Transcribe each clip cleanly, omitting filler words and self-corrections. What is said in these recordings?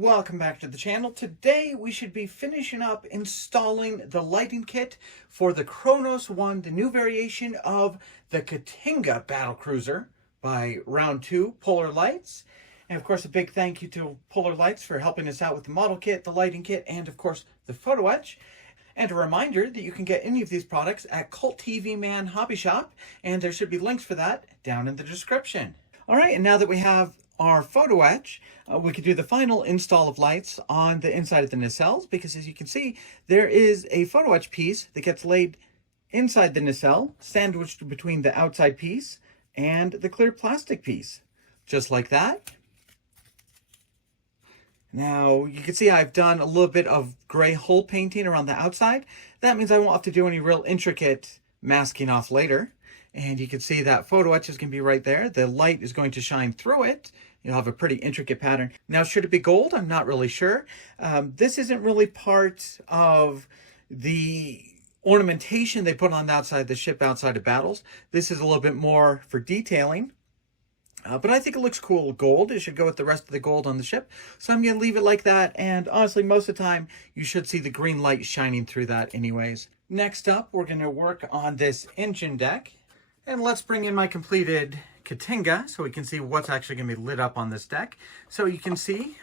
Welcome back to the channel. Today we should be finishing up installing the lighting kit for the Kronos One, the new variation of the Katinga battlecruiser by Round 2 Polar Lights. And of course a big thank you to Polar Lights for helping us out with the model kit, the lighting kit, and of course the photo etch. And a reminder that you can get any of these products at CultTVMan Hobby Shop, and there should be links for that down in the description. Alright, and now that we have our photo etch, we could do the final install of lights on the inside of the nacelles, because as you can see, there is a photo etch piece that gets laid inside the nacelle, sandwiched between the outside piece and the clear plastic piece, just like that. Now, you can see I've done a little bit of gray hull painting around the outside. That means I won't have to do any real intricate masking off later. And you can see that photo etch is going to be right there. The light is going to shine through it. You'll have a pretty intricate pattern. Now, should it be gold? I'm not really sure. This isn't really part of the ornamentation they put on the outside of the ship outside of battles. This is a little bit more for detailing. But I think it looks cool gold. It should go with the rest of the gold on the ship. So I'm going to leave it like that. And honestly, most of the time, you should see the green light shining through that anyways. Next up, we're going to work on this engine deck. And let's bring in my completed Katinga so we can see what's actually going to be lit up on this deck. So you can see,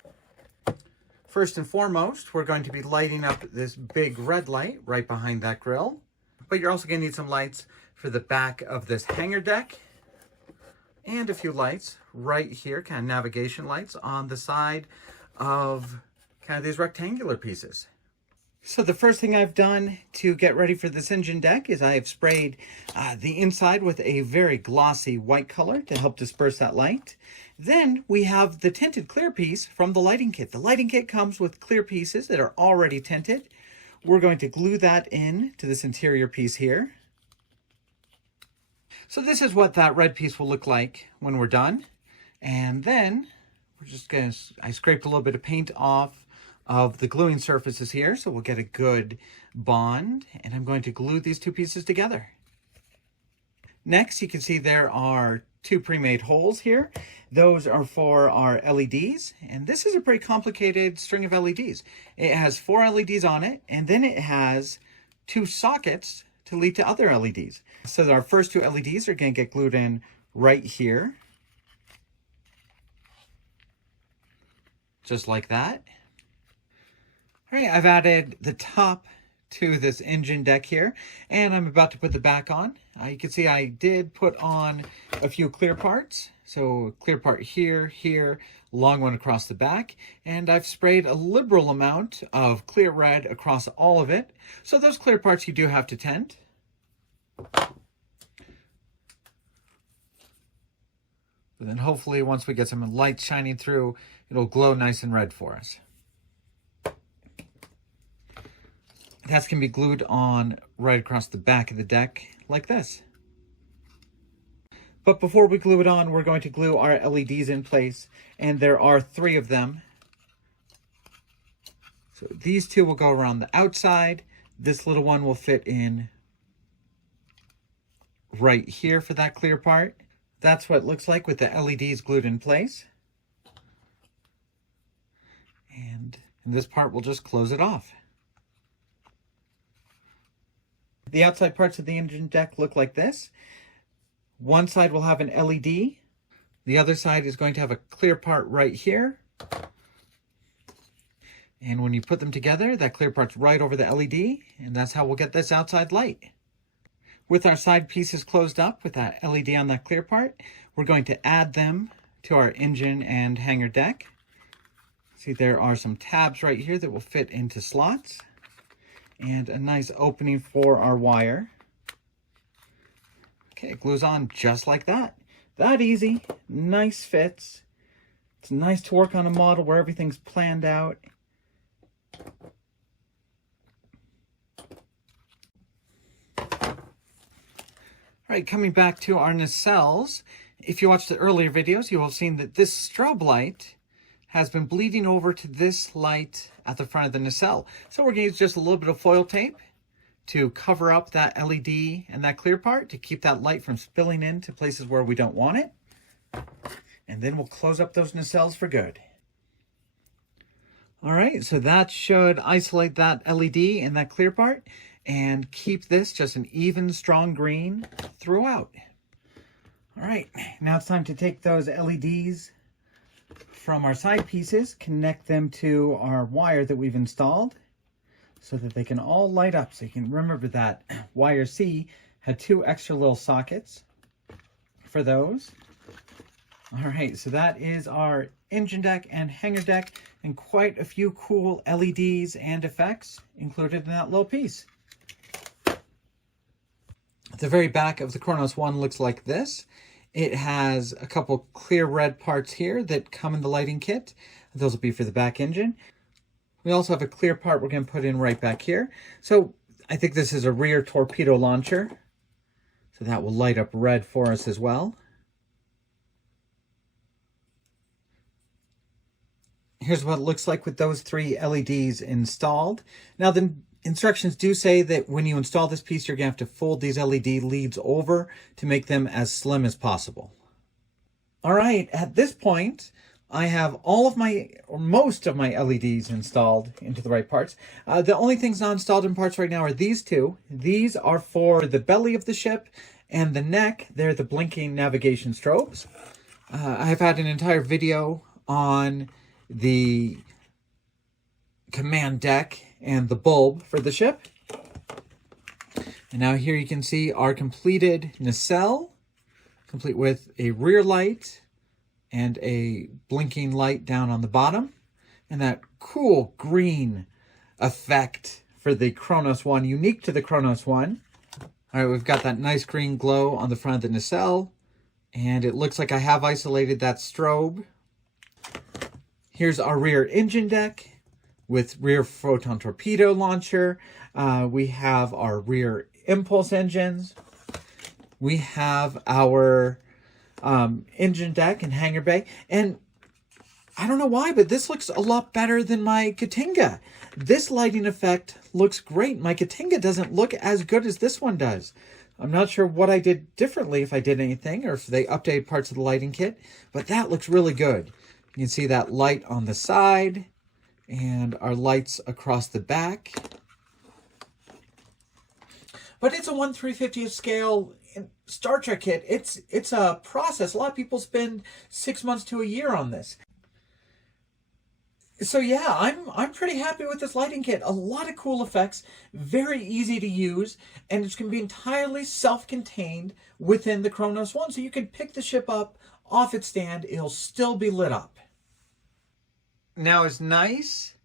first and foremost, we're going to be lighting up this big red light right behind that grill. But you're also going to need some lights for the back of this hangar deck. And a few lights right here, kind of navigation lights on the side of kind of these rectangular pieces. So the first thing I've done to get ready for this engine deck is I have sprayed the inside with a very glossy white color to help disperse that light. Then we have the tinted clear piece from the lighting kit. The lighting kit comes with clear pieces that are already tinted. We're going to glue that in to this interior piece here. So this is what that red piece will look like when we're done. And then we're just going to, I scraped a little bit of paint off of the gluing surfaces here, so we'll get a good bond. And I'm going to glue these two pieces together. Next, you can see there are two pre-made holes here. Those are for our LEDs. And this is a pretty complicated string of LEDs. It has 4 LEDs on it, and then it has 2 sockets to lead to other LEDs. So our first 2 LEDs are going to get glued in right here. Just like that. All right, I've added the top to this engine deck here, and I'm about to put the back on. You can see I did put on a few clear parts. So clear part here, here, long one across the back, and I've sprayed a liberal amount of clear red across all of it. So those clear parts you do have to tint. But then hopefully once we get some light shining through, it'll glow nice and red for us. That's going to be glued on right across the back of the deck like this. But before we glue it on, we're going to glue our LEDs in place, and there are 3 of them. So these 2 will go around the outside. This little one will fit in right here for that clear part. That's what it looks like with the LEDs glued in place. And this part will just close it off. The outside parts of the engine deck look like this. One side will have an LED. The other side is going to have a clear part right here. And when you put them together, that clear part's right over the LED, and that's how we'll get this outside light. With our side pieces closed up with that LED on that clear part, we're going to add them to our engine and hangar deck. See, there are some tabs right here that will fit into slots, and a nice opening for our wire. Okay, it glues on just like that. That easy, nice fits. It's nice to work on a model where everything's planned out. All right, coming back to our nacelles, if you watched the earlier videos, you will have seen that this strobe light has been bleeding over to this light at the front of the nacelle. So we're going to use just a little bit of foil tape to cover up that LED and that clear part to keep that light from spilling into places where we don't want it. And then we'll close up those nacelles for good. All right, so that should isolate that LED in that clear part and keep this just an even, strong green throughout. All right, now it's time to take those LEDs from our side pieces, connect them to our wire that we've installed so that they can all light up. So you can remember that wire C had 2 extra little sockets for those. All right, so that is our engine deck and hanger deck, and quite a few cool LEDs and effects included in that little piece. The very back of the Kronos One looks like this. It has a couple clear red parts here that come in the lighting kit. Those will be for the back engine. We also have a clear part we're going to put in right back here. So I think this is a rear torpedo launcher. So that will light up red for us as well. Here's what it looks like with those 3 LEDs installed. Now the instructions do say that when you install this piece, you're going to have to fold these LED leads over to make them as slim as possible. All right, at this point, I have all of my, or most of my LEDs installed into the right parts. The only things not installed in parts right now are these 2. These are for the belly of the ship and the neck. They're the blinking navigation strobes. I've had an entire video on the command deck and the bulb for the ship. And now here you can see our completed nacelle, complete with a rear light and a blinking light down on the bottom, and that cool green effect for the Kronos One, unique to the Kronos One. All right, we've got that nice green glow on the front of the nacelle, and it looks like I have isolated that strobe. Here's our rear engine deck with rear photon torpedo launcher. We have our rear impulse engines. We have our engine deck and hangar bay. And I don't know why, but this looks a lot better than my Katinga. This lighting effect looks great. My Katinga doesn't look as good as this one does. I'm not sure what I did differently, if I did anything, or if they updated parts of the lighting kit, but that looks really good. You can see that light on the side and our lights across the back. But it's a 1/350th scale Star Trek kit. It's a process. A lot of people spend 6 months to a year on this. So yeah, I'm pretty happy with this lighting kit. A lot of cool effects, very easy to use, and it's going to be entirely self-contained within the Kronos One. So you can pick the ship up off its stand, it'll still be lit up. Now, as nice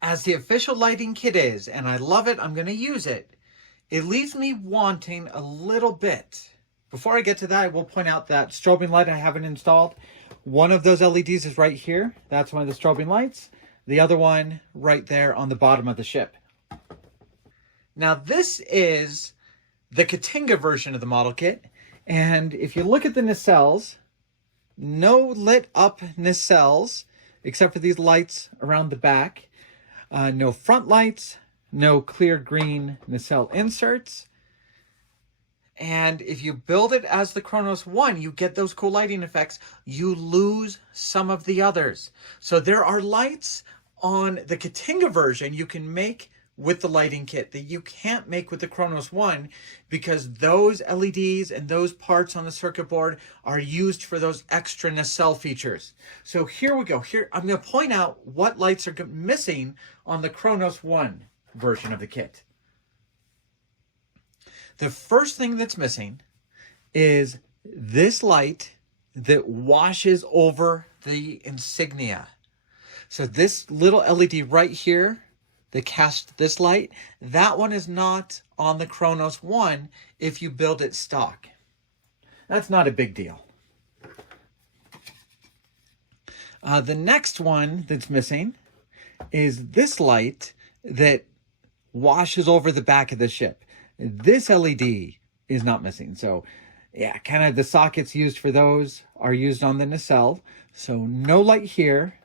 as the official lighting kit is, and I love it, I'm going to use it, it leaves me wanting a little bit. Before I get to that, I will point out that strobing light I haven't installed. One of those LEDs is right here. That's one of the strobing lights. The other one right there on the bottom of the ship. Now, this is the Katinga version of the model kit. And if you look at the nacelles, no lit up nacelles, except for these lights around the back. No front lights, no clear green nacelle inserts. And if you build it as the Kronos One, you get those cool lighting effects. You lose some of the others. So there are lights on the Katinga version you can make with the lighting kit that you can't make with the Kronos One, because those LEDs and those parts on the circuit board are used for those extra nacelle features. So here we go. Here I'm going to point out what lights are missing on the Kronos One version of the kit. The first thing that's missing is this light that washes over the insignia. So this little LED right here that casts this light, that one is not on the Kronos One if you build it stock. That's not a big deal. The next one that's missing is this light that washes over the back of the ship. This LED is not missing. So yeah, kind of the sockets used for those are used on the nacelle. So no light here,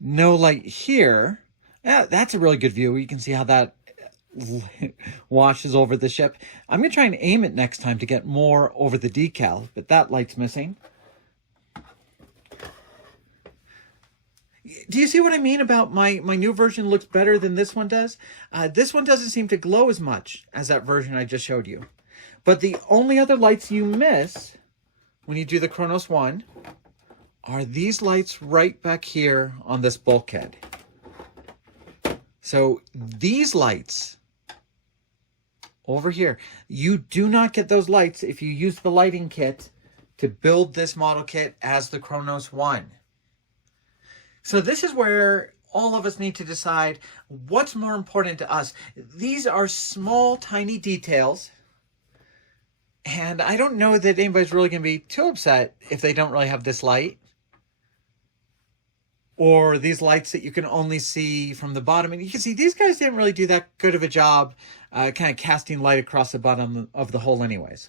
no light here. Yeah, that's a really good view. You can see how that washes over the ship. I'm going to try and aim it next time to get more over the decal, but that light's missing. Do you see what I mean about my new version looks better than this one does? This one doesn't seem to glow as much as that version I just showed you. But the only other lights you miss when you do the Kronos One are these lights right back here on this bulkhead. So these lights over here, you do not get those lights if you use the lighting kit to build this model kit as the Kronos One. So this is where all of us need to decide what's more important to us. These are small, tiny details. And I don't know that anybody's really going to be too upset if they don't really have this light. Or these lights that you can only see from the bottom. And you can see these guys didn't really do that good of a job kind of casting light across the bottom of the hole anyways.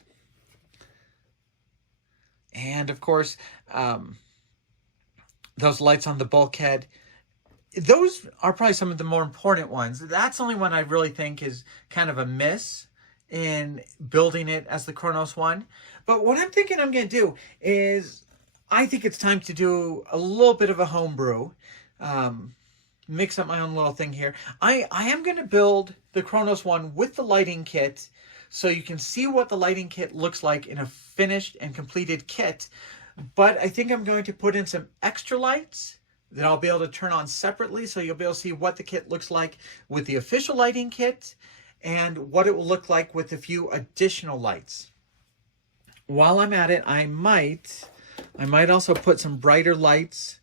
And of course, those lights on the bulkhead, those are probably some of the more important ones. That's the only one I really think is kind of a miss in building it as the Kronos One. But what I'm thinking I'm going to do is, I think it's time to do a little bit of a homebrew. Mix up my own little thing here. I am going to build the Kronos One with the lighting kit so you can see what the lighting kit looks like in a finished and completed kit. But I think I'm going to put in some extra lights that I'll be able to turn on separately, so you'll be able to see what the kit looks like with the official lighting kit and what it will look like with a few additional lights. While I'm at it, I might also put some brighter lights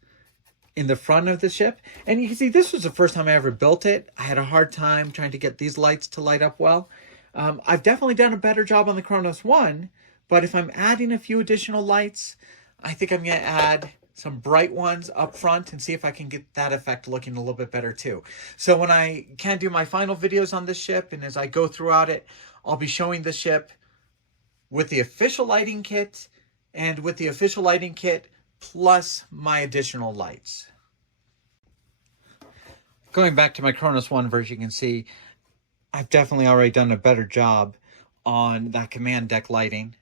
in the front of the ship. And you can see this was the first time I ever built it. I had a hard time trying to get these lights to light up well. I've definitely done a better job on the Kronos One, but if I'm adding a few additional lights, I think I'm going to add some bright ones up front and see if I can get that effect looking a little bit better too. So when I can do my final videos on this ship, and as I go throughout it, I'll be showing the ship with the official lighting kit and with the official lighting kit plus my additional lights. Going back to my Kronos One version, you can see I've definitely already done a better job on that command deck lighting.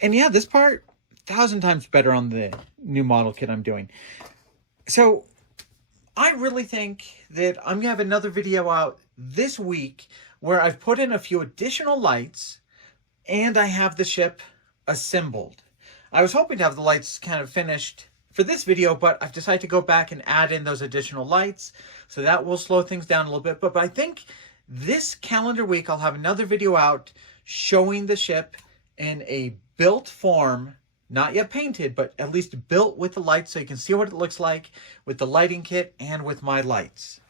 And yeah, this part, 1,000 times better on the new model kit I'm doing. So I really think that I'm going to have another video out this week where I've put in a few additional lights and I have the ship assembled. I was hoping to have the lights kind of finished for this video, but I've decided to go back and add in those additional lights. So that will slow things down a little bit. But I think this calendar week, I'll have another video out showing the ship in a built form, not yet painted, but at least built with the lights so you can see what it looks like with the lighting kit and with my lights.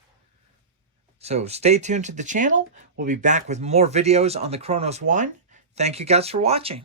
So stay tuned to the channel. We'll be back with more videos on the Kronos One. Thank you guys for watching.